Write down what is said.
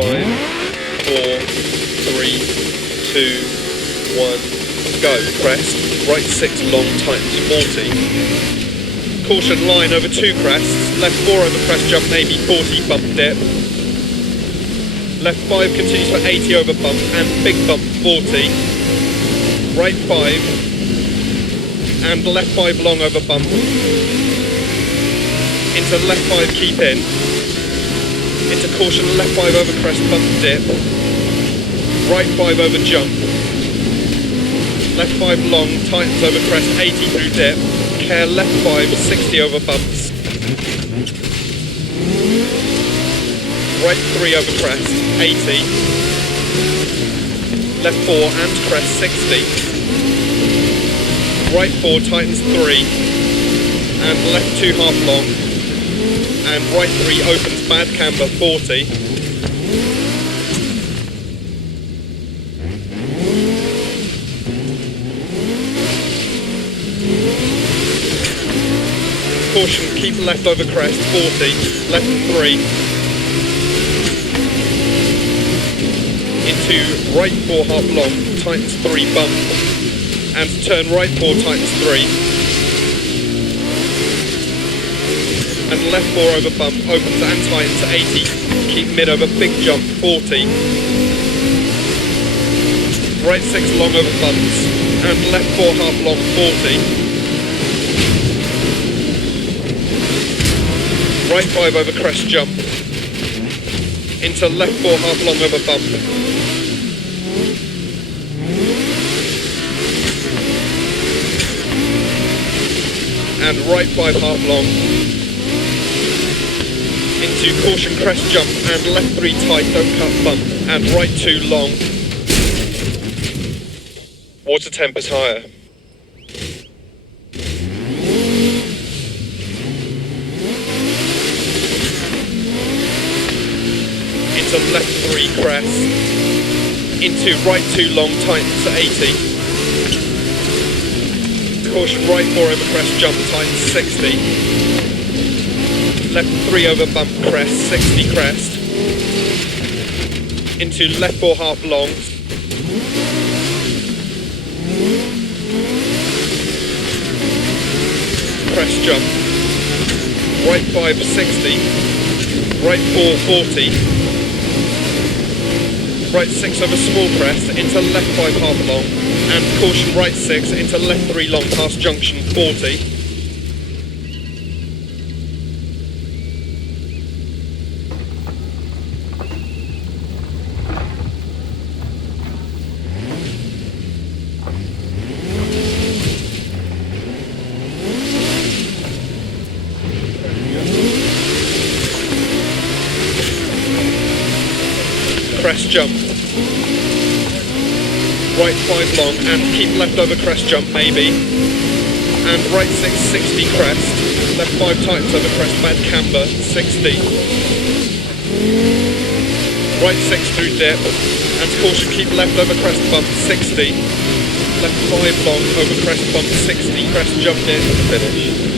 5, 4, 3, 2, 1, go. Crest, right 6 long, tightens 40. Caution, line over 2 crests, left 4 over crest, jump maybe 40, bump dip. Left 5 continues for 80 over bump and big bump 40. Right 5 and left 5 long over bump. Into left 5, keep in. Into caution, left 5 over crest, bump dip. Right 5 over jump. Left 5 long, tightens over crest, 80 through dip. Care left 5, 60 over bumps. Right 3 over crest, 80. Left 4 and crest, 60. Right 4 tightens 3. And left 2 half long. And right 3 opens bad camber, 40. Caution, keep left over crest, 40. Left 3. Into right 4 half long, tightens 3 bump, and turn right 4 tightens 3, and left 4 over bump, opens and tightens 80, keep mid over big jump 40, right 6 long over bumps, and left 4 half long 40, right 5 over crest jump, into left 4 half long over bump, and right 5 half long, into caution crest jump and left 3 tight, don't cut bump, and right 2 long. Water temp is higher. Into left 3 crest, into right 2 long, tightens to 80. Caution, right 4 over crest, jump, tightens 60. Left 3 over bump, crest, 60 crest. Into left 4 half long. Crest jump. Right 5, 60. Right 4, 40. Right 6 over small crest, into left 5 half long. And caution, right 6 into left 3 long past junction 40. Crest jump. Right 5 long and keep left over crest jump maybe. And right 6, 60 crest. Left 5 tightens over crest, bad camber, 60. Right 6 through dip. And caution, keep left over crest bump, 60. Left 5 long over crest bump, 60. Crest jump in, finish.